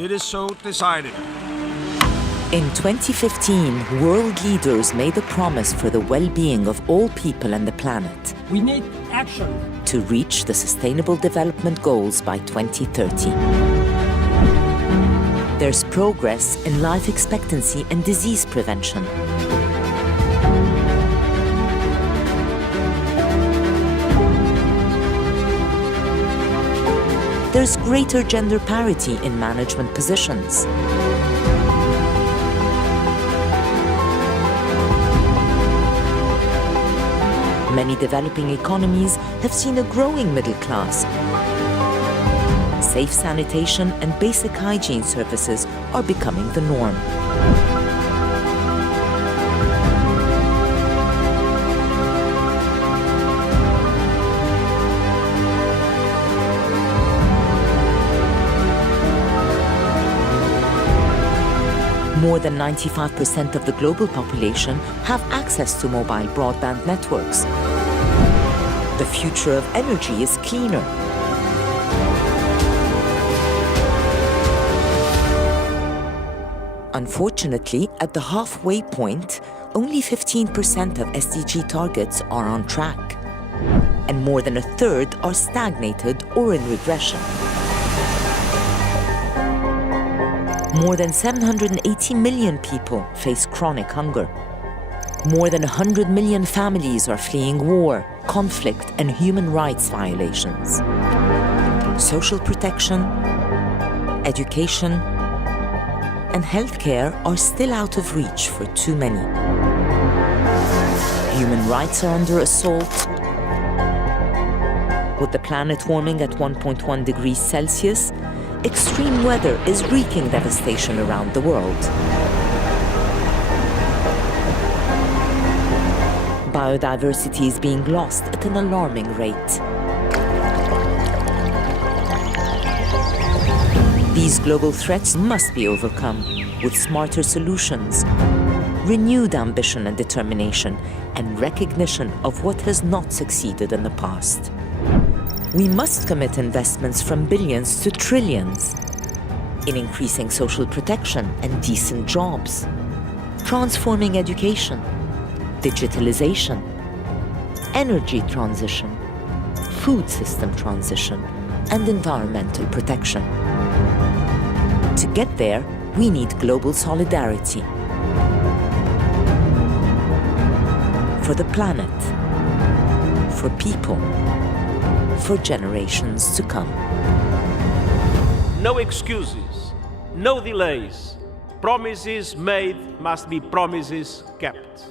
It is so decided. In 2015, world leaders made a promise for the well-being of all people and the planet We need action. to reach the Sustainable Development Goals by 2030. There's progress in life expectancy and disease prevention. There's greater gender parity in management positions. Many developing economies have seen a growing middle class. Safe sanitation and basic hygiene services are becoming the norm. More than 95% of the global population have access to mobile broadband networks. The future of energy is cleaner. Unfortunately, at the halfway point, only 15% of SDG targets are on track, and more than a third are stagnated or in regression. More than 780 million people face chronic hunger. More than 100 million families are fleeing war, conflict, and human rights violations. Social protection, education, and healthcare are still out of reach for too many. Human rights are under assault. With the planet warming at 1.1 degrees Celsius, extreme weather is wreaking devastation around the world. Biodiversity is being lost at an alarming rate. These global threats must be overcome with smarter solutions, renewed ambition and determination, and recognition of what has not succeeded in the past. We must commit investments from billions to trillions in increasing social protection and decent jobs, transforming education, digitalization, energy transition, food system transition, and environmental protection. To get there, we need global solidarity for the planet, for people, for generations to come. No excuses, no delays. Promises made must be promises kept.